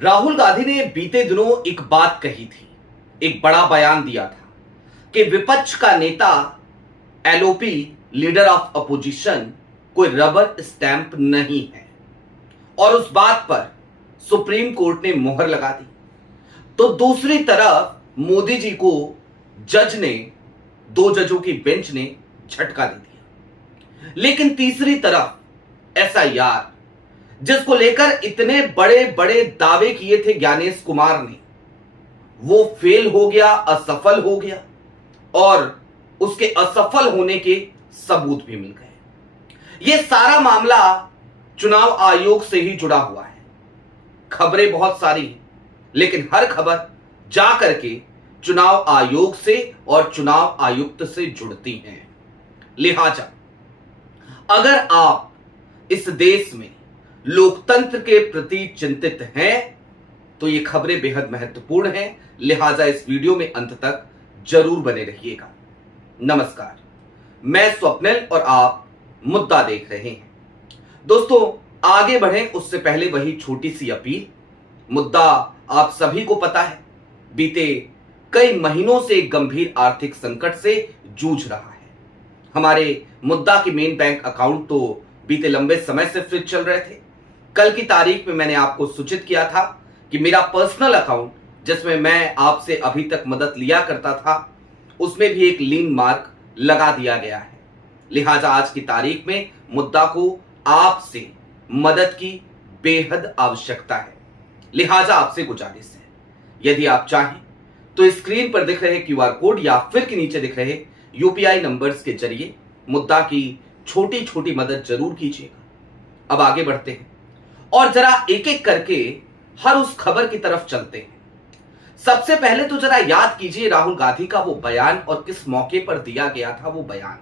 राहुल गांधी ने बीते दिनों एक बात कही थी, एक बड़ा बयान दिया था कि विपक्ष का नेता एलओपी लीडर ऑफ अपोजिशन कोई रबर स्टैंप नहीं है और उस बात पर सुप्रीम कोर्ट ने मोहर लगा दी। तो दूसरी तरफ मोदी जी को दो जजों की बेंच ने झटका दे दिया। लेकिन तीसरी तरफ एसआईआर, जिसको लेकर इतने बड़े बड़े दावे किए थे ज्ञानेश कुमार ने, वो फेल हो गया, असफल हो गया और उसके असफल होने के सबूत भी मिल गए। यह सारा मामला चुनाव आयोग से ही जुड़ा हुआ है। खबरें बहुत सारी हैं, लेकिन हर खबर जा करके चुनाव आयोग से और चुनाव आयुक्त से जुड़ती हैं। लिहाजा अगर आप इस देश में लोकतंत्र के प्रति चिंतित हैं तो ये खबरें बेहद महत्वपूर्ण हैं। लिहाजा इस वीडियो में अंत तक जरूर बने रहिएगा। नमस्कार, मैं स्वप्निल और आप मुद्दा देख रहे हैं। दोस्तों, आगे बढ़ें उससे पहले वही छोटी सी अपील। मुद्दा आप सभी को पता है, बीते कई महीनों से एक गंभीर आर्थिक संकट से जूझ रहा है। हमारे मुद्दा के मेन बैंक अकाउंट तो बीते लंबे समय से फ्रीज चल रहे थे। कल की तारीख में मैंने आपको सूचित किया था कि मेरा पर्सनल अकाउंट, जिसमें मैं आपसे अभी तक मदद लिया करता था, उसमें भी एक लीन मार्क लगा दिया गया है। लिहाजा आज की तारीख में मुद्दा को आपसे मदद की बेहद आवश्यकता है। लिहाजा आपसे गुजारिश है, यदि आप चाहें तो स्क्रीन पर दिख रहे क्यूआर कोड या फिर के नीचे दिख रहे यूपीआई नंबर्स के जरिए मुद्दा की छोटी छोटी मदद जरूर कीजिएगा। अब आगे बढ़ते हैं और जरा एक एक करके हर उस खबर की तरफ चलते हैं। सबसे पहले तो जरा याद कीजिए राहुल गांधी का वो बयान और किस मौके पर दिया गया था वो बयान।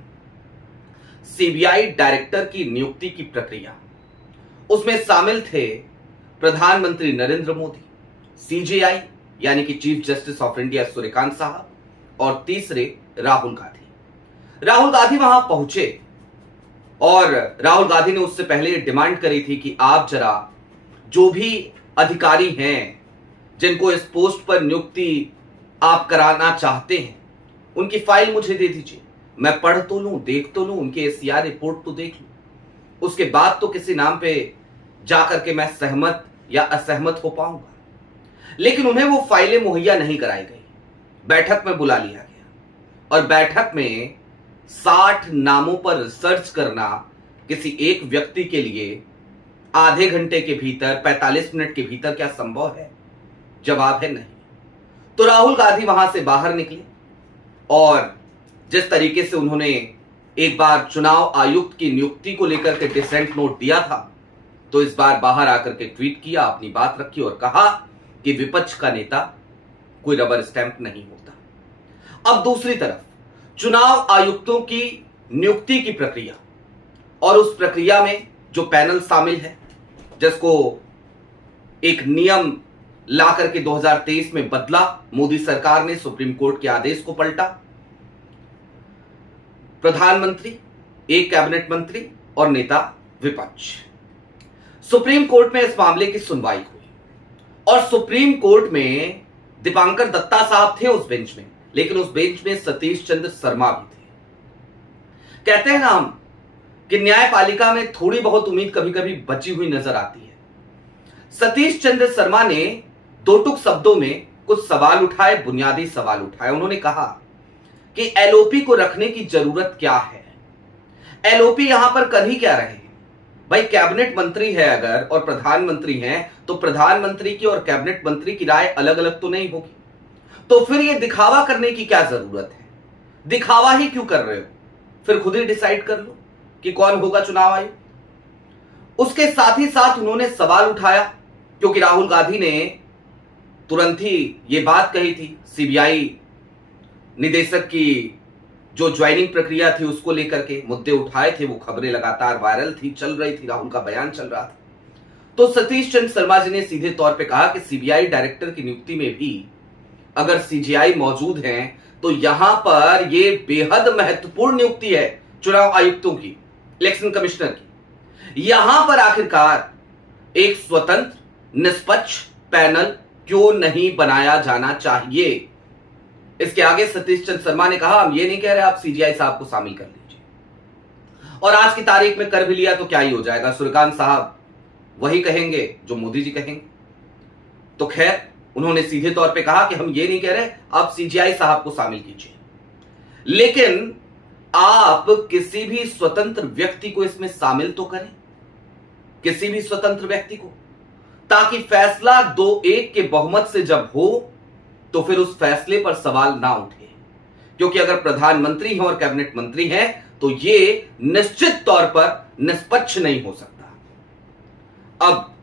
सीबीआई डायरेक्टर की नियुक्ति की प्रक्रिया, उसमें शामिल थे प्रधानमंत्री नरेंद्र मोदी, सीजेआई यानी कि chief justice of India Suryakant साहब और तीसरे राहुल गांधी। राहुल गांधी वहां पहुंचे और राहुल गांधी ने उससे पहले डिमांड करी थी कि आप जरा जो भी अधिकारी हैं जिनको इस पोस्ट पर नियुक्ति आप कराना चाहते हैं, उनकी फाइल मुझे दे दीजिए। मैं पढ़ तो लूं, देख तो लूं, उनके एससीआर रिपोर्ट तो देख लूं, उसके बाद तो किसी नाम पे जाकर के मैं सहमत या असहमत हो पाऊंगा। लेकिन उन्हें वो फाइलें मुहैया नहीं कराई गई। बैठक में बुला लिया गया और बैठक में 60 नामों पर रिसर्च करना किसी एक व्यक्ति के लिए आधे घंटे के भीतर, 45 मिनट के भीतर क्या संभव है? जवाब है नहीं। तो राहुल गांधी वहां से बाहर निकले और जिस तरीके से उन्होंने एक बार चुनाव आयुक्त की नियुक्ति को लेकर के डिसेंट नोट दिया था, तो इस बार बाहर आकर के ट्वीट किया, अपनी बात रखी और कहा कि विपक्ष का नेता कोई रबर स्टैंप नहीं होता। अब दूसरी तरफ चुनाव आयुक्तों की नियुक्ति की प्रक्रिया और उस प्रक्रिया में जो पैनल शामिल है, जिसको एक नियम ला करके 2023 में बदला मोदी सरकार ने, सुप्रीम कोर्ट के आदेश को पलटा। प्रधानमंत्री, एक कैबिनेट मंत्री और नेता विपक्ष। सुप्रीम कोर्ट में इस मामले की सुनवाई हुई और सुप्रीम कोर्ट में दीपांकर दत्ता साहब थे उस बेंच में, लेकिन उस बेंच में सतीश चंद्र शर्मा भी थे। कहते हैं ना हम कि न्यायपालिका में थोड़ी बहुत उम्मीद कभी कभी बची हुई नजर आती है। सतीश चंद्र शर्मा ने दो टुक शब्दों में कुछ सवाल उठाए, बुनियादी सवाल उठाए। उन्होंने कहा कि एलओपी को रखने की जरूरत क्या है? एलओपी यहां पर कर ही क्या रहे हैं? भाई, कैबिनेट मंत्री है अगर और प्रधानमंत्री हैं, तो प्रधानमंत्री की और कैबिनेट मंत्री की राय अलग अलग तो नहीं होगी। तो फिर ये दिखावा करने की क्या जरूरत है? दिखावा ही क्यों कर रहे हो? फिर खुद ही डिसाइड कर लो कि कौन होगा चुनाव आयुक्त। उसके साथ ही साथ उन्होंने सवाल उठाया, क्योंकि राहुल गांधी ने तुरंत ही ये बात कही थी, सीबीआई निदेशक की जो ज्वाइनिंग प्रक्रिया थी उसको लेकर के मुद्दे उठाए थे, वो खबरें लगातार वायरल थी, चल रही थी, राहुल का बयान चल रहा था। तो सतीश चंद्र शर्मा जी ने सीधे तौर पे कहा कि सीबीआई डायरेक्टर की नियुक्ति में भी अगर सीजेआई मौजूद हैं तो यहां पर ये बेहद महत्वपूर्ण नियुक्ति है चुनाव आयुक्तों की, इलेक्शन कमिश्नर की। यहां पर आखिरकार एक स्वतंत्र, निष्पक्ष पैनल क्यों नहीं बनाया जाना चाहिए। इसके आगे सतीश चंद्र शर्मा ने कहा, हम ये नहीं कह रहे आप सीजीआई साहब को शामिल कर लीजिए, और आज की तारीख में कर भी लिया तो क्या ही हो जाएगा, सूर्यकांत साहब वही कहेंगे जो मोदी जी कहेंगे। तो खैर, उन्होंने सीधे तौर पे कहा कि हम ये नहीं कह रहे आप सीजीआई साहब को शामिल कीजिए, लेकिन आप किसी भी स्वतंत्र व्यक्ति को इसमें शामिल तो करें, किसी भी स्वतंत्र व्यक्ति को, ताकि फैसला 2-1 के बहुमत से जब हो तो फिर उस फैसले पर सवाल ना उठे। क्योंकि अगर प्रधानमंत्री हैं और कैबिनेट मंत्री हैं तो ये निश्चित तौर पर निष्पक्ष नहीं हो सकता। अब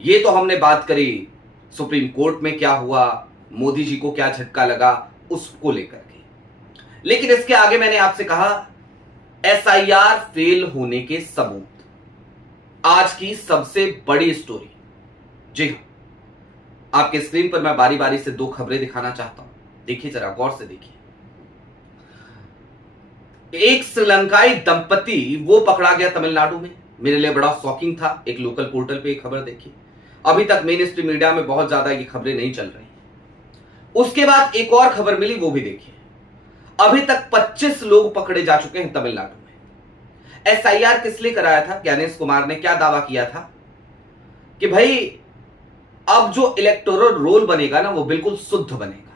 ये तो हमने बात करी सुप्रीम कोर्ट में क्या हुआ, मोदी जी को क्या झटका लगा, उसको लेकर के। लेकिन इसके आगे मैंने आपसे कहा एसआईआर फेल होने के सबूत, आज की सबसे बड़ी स्टोरी। जी हां, आपके स्क्रीन पर मैं बारी बारी से 2 खबरें दिखाना चाहता हूं, देखिए जरा गौर से देखिए। एक श्रीलंकाई दंपति वो पकड़ा गया तमिलनाडु में, मेरे लिए बड़ा शॉकिंग था। एक लोकल पोर्टल पे एक खबर देखी, अभी तक मेन स्ट्रीम मीडिया में बहुत ज्यादा ये खबरें नहीं चल रही। उसके बाद एक और खबर मिली, वो भी देखिए। अभी तक 25 लोग पकड़े जा चुके हैं तमिलनाडु में। एसआईआर किस लिए कराया था? ज्ञानेश कुमार ने क्या दावा किया था कि भाई अब जो इलेक्टोरल रोल बनेगा ना वो बिल्कुल शुद्ध बनेगा,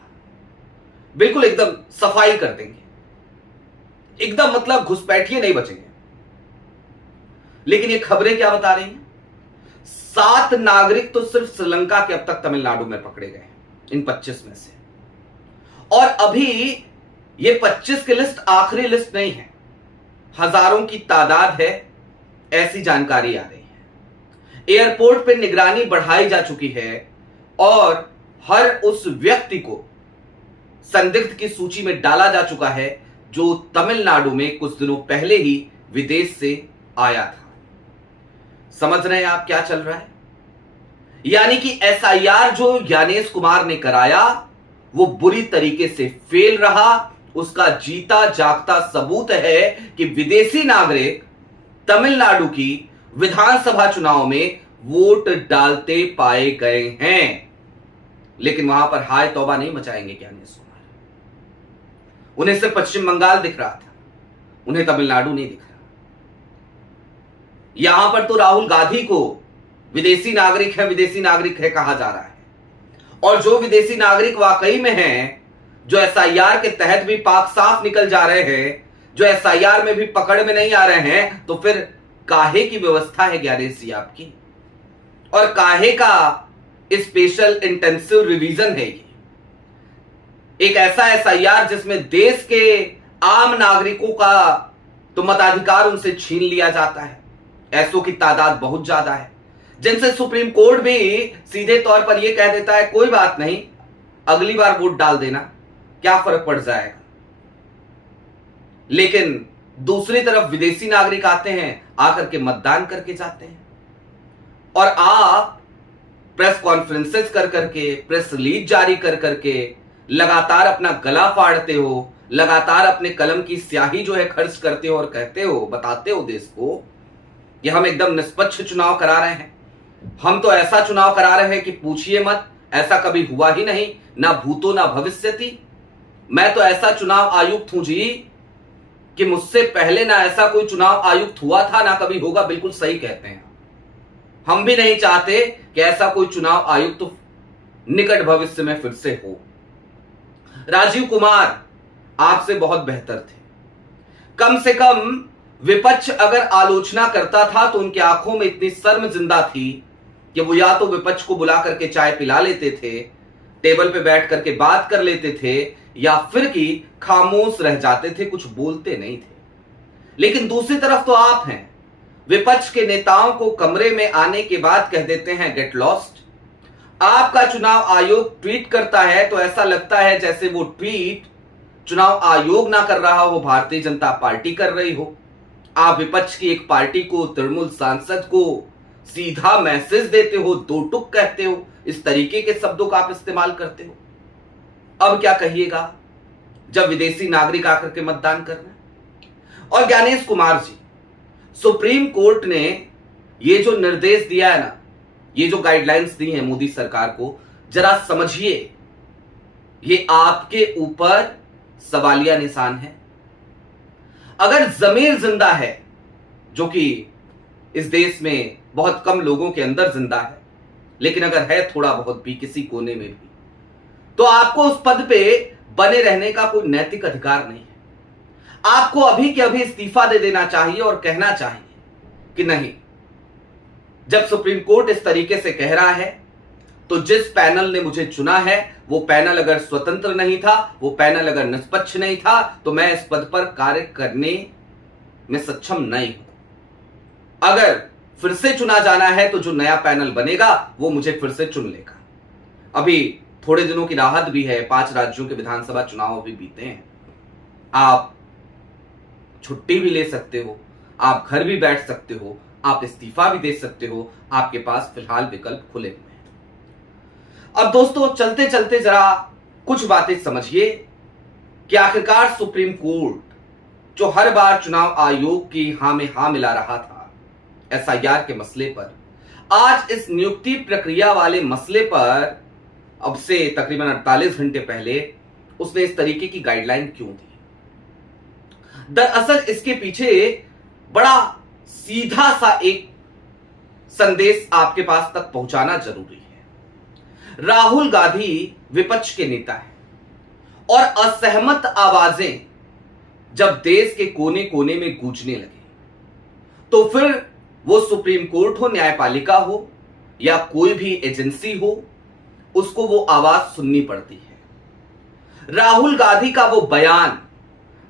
बिल्कुल एकदम सफाई कर देंगे, एकदम मतलब घुसपैठिए नहीं बचेंगे। लेकिन ये खबरें क्या बता रही हैं? 7 नागरिक तो सिर्फ श्रीलंका के अब तक तमिलनाडु में पकड़े गए हैं इन 25 में से। और अभी ये 25 की लिस्ट आखिरी लिस्ट नहीं है, हजारों की तादाद है, ऐसी जानकारी आ रही है। एयरपोर्ट पे निगरानी बढ़ाई जा चुकी है और हर उस व्यक्ति को संदिग्ध की सूची में डाला जा चुका है जो तमिलनाडु में कुछ दिनों पहले ही विदेश से आया था। समझ रहे हैं आप क्या चल रहा है? यानी कि एसआईआर जो ज्ञानेश कुमार ने कराया वो बुरी तरीके से फेल रहा। उसका जीता जागता सबूत है कि विदेशी नागरिक तमिलनाडु की विधानसभा चुनाव में वोट डालते पाए गए हैं, लेकिन वहां पर हाय तौबा नहीं मचाएंगे ज्ञानेश कुमार। उन्हें सिर्फ पश्चिम बंगाल दिख रहा था, उन्हें तमिलनाडु नहीं दिख रहा। यहां पर तो राहुल गांधी को विदेशी नागरिक है कहा जा रहा है, और जो विदेशी नागरिक वाकई में हैं, जो एसआईआर के तहत भी पाक साफ निकल जा रहे हैं, जो एसआईआर में भी पकड़ में नहीं आ रहे हैं, तो फिर काहे की व्यवस्था है ज्ञानेश जी आपकी, और काहे का स्पेशल इंटेंसिव रिवीजन है ये? एक ऐसा एसआईआर जिसमें देश के आम नागरिकों का तो मताधिकार उनसे छीन लिया जाता है। ऐसों की तादाद बहुत ज्यादा है, जिनसे सुप्रीम कोर्ट भी सीधे तौर पर यह कह देता है कोई बात नहीं, अगली बार वोट डाल देना, क्या फर्क पड़ जाएगा। लेकिन दूसरी तरफ विदेशी नागरिक आते हैं, आकर के मतदान करके जाते हैं, और आप प्रेस कॉन्फ्रेंसेस कर करके, प्रेस रिलीज जारी कर करके लगातार अपना गला फाड़ते हो, लगातार अपने कलम की स्याही जो है खर्च करते हो और कहते हो, बताते हो देश को कि हम एकदम निष्पक्ष चुनाव करा रहे हैं, हम तो ऐसा चुनाव करा रहे हैं कि पूछिए मत, ऐसा कभी हुआ ही नहीं, ना भूतो ना भविष्यति। मैं तो ऐसा चुनाव आयुक्त हूं जी कि मुझसे पहले ना ऐसा कोई चुनाव आयुक्त हुआ था, ना कभी होगा। बिल्कुल सही कहते हैं, हम भी नहीं चाहते कि ऐसा कोई चुनाव आयुक्त निकट भविष्य में फिर से हो। राजीव कुमार आपसे बहुत बेहतर थे, कम से कम विपक्ष अगर आलोचना करता था तो उनकी आंखों में इतनी शर्म जिंदा थी कि वो या तो विपक्ष को बुला करके चाय पिला लेते थे, टेबल पे बैठ करके बात कर लेते थे, या फिर कि खामोश रह जाते थे, कुछ बोलते नहीं थे। लेकिन दूसरी तरफ तो आप हैं, विपक्ष के नेताओं को कमरे में आने के बाद कह देते हैं गेट लॉस्ट। आपका चुनाव आयोग ट्वीट करता है तो ऐसा लगता है जैसे वो ट्वीट चुनाव आयोग ना कर रहा हो, भारतीय जनता पार्टी कर रही हो। आप विपक्ष की एक पार्टी को, तृणमूल सांसद को सीधा मैसेज देते हो, 2 टुक कहते हो, इस तरीके के शब्दों का आप इस्तेमाल करते हो। अब क्या कहिएगा जब विदेशी नागरिक आकर के मतदान कर रहे हैं। और ज्ञानेश कुमार जी, सुप्रीम कोर्ट ने ये जो निर्देश दिया है ना, ये जो गाइडलाइंस दी हैं मोदी सरकार को, जरा समझिए, ये आपके ऊपर सवालिया निशान है। अगर जमीर जिंदा है, जो कि इस देश में बहुत कम लोगों के अंदर जिंदा है, लेकिन अगर है थोड़ा बहुत भी किसी कोने में भी, तो आपको उस पद पे बने रहने का कोई नैतिक अधिकार नहीं है। आपको अभी के अभी इस्तीफा दे देना चाहिए और कहना चाहिए कि नहीं, जब सुप्रीम कोर्ट इस तरीके से कह रहा है, तो जिस पैनल ने मुझे चुना है वो पैनल अगर स्वतंत्र नहीं था, वो पैनल अगर निष्पक्ष नहीं था, तो मैं इस पद पर कार्य करने में सक्षम नहीं हूं। अगर फिर से चुना जाना है तो जो नया पैनल बनेगा वो मुझे फिर से चुन लेगा। अभी थोड़े दिनों की राहत भी है, 5 राज्यों के विधानसभा चुनाव भी बीते हैं। आप छुट्टी भी ले सकते हो, आप घर भी बैठ सकते हो, आप इस्तीफा भी दे सकते हो, आपके पास फिलहाल विकल्प खुले हुए हैं। अब दोस्तों, चलते चलते जरा कुछ बातें समझिए कि आखिरकार सुप्रीम कोर्ट जो हर बार चुनाव आयोग की हां में हां मिला रहा था एसआईआर के मसले पर, आज इस नियुक्ति प्रक्रिया वाले मसले पर अब से तकरीबन 48 घंटे पहले उसने इस तरीके की गाइडलाइन क्यों दी। दरअसल इसके पीछे बड़ा सीधा सा एक संदेश आपके पास तक पहुंचाना जरूरी है। राहुल गांधी विपक्ष के नेता हैं और असहमत आवाजें जब देश के कोने कोने में गूंजने लगे, तो फिर वो सुप्रीम कोर्ट हो, न्यायपालिका हो या कोई भी एजेंसी हो, उसको वो आवाज सुननी पड़ती है। राहुल गांधी का वो बयान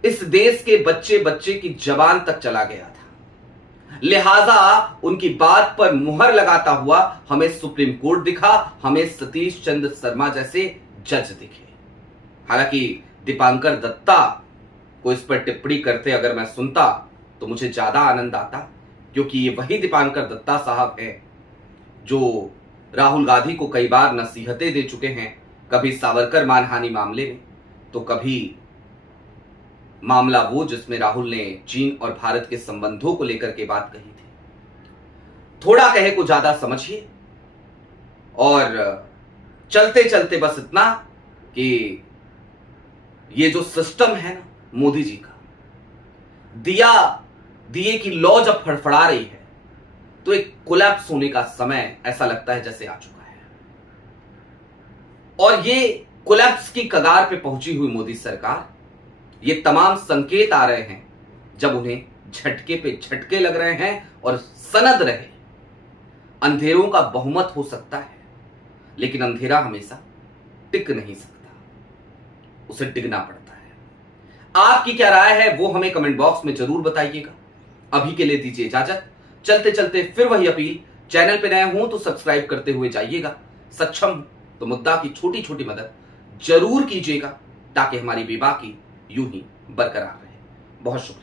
इस देश के बच्चे बच्चे की जबान तक चला गया था, लिहाजा उनकी बात पर मुहर लगाता हुआ हमें सुप्रीम कोर्ट दिखा, हमें सतीश चंद्र शर्मा जैसे जज दिखे। हालांकि दीपांकर दत्ता को इस पर टिप्पणी करते अगर मैं सुनता तो मुझे ज्यादा आनंद आता, क्योंकि ये वही दीपांकर दत्ता साहब हैं जो राहुल गांधी को कई बार नसीहतें दे चुके हैं, कभी सावरकर मानहानि मामले में, तो कभी मामला वो जिसमें राहुल ने चीन और भारत के संबंधों को लेकर के बात कही थी। थोड़ा कहे को ज्यादा समझिए। और चलते चलते बस इतना कि ये जो सिस्टम है ना मोदी जी का, दिए की लौ जब फड़फड़ा रही है, तो एक कोलैप्स होने का समय ऐसा लगता है जैसे आ चुका है। और ये कोलैप्स की कगार पे पहुंची हुई मोदी सरकार, ये तमाम संकेत आ रहे हैं जब उन्हें झटके पे झटके लग रहे हैं और सनद रहे अंधेरों का बहुमत हो सकता है, लेकिन अंधेरा हमेशा टिक नहीं सकता, उसे डिगना पड़ता है। आपकी क्या राय है वो हमें कमेंट बॉक्स में जरूर बताइएगा। अभी के लिए दीजिए इजाजत। चलते चलते फिर वही अपील, चैनल पे नए हो तो सब्सक्राइब करते हुए जाइएगा, सक्षम तो मुद्दा की छोटी छोटी मदद जरूर कीजिएगा, ताकि हमारी बेबाकी यूं ही बरकरार रहे। बहुत शुक्रिया।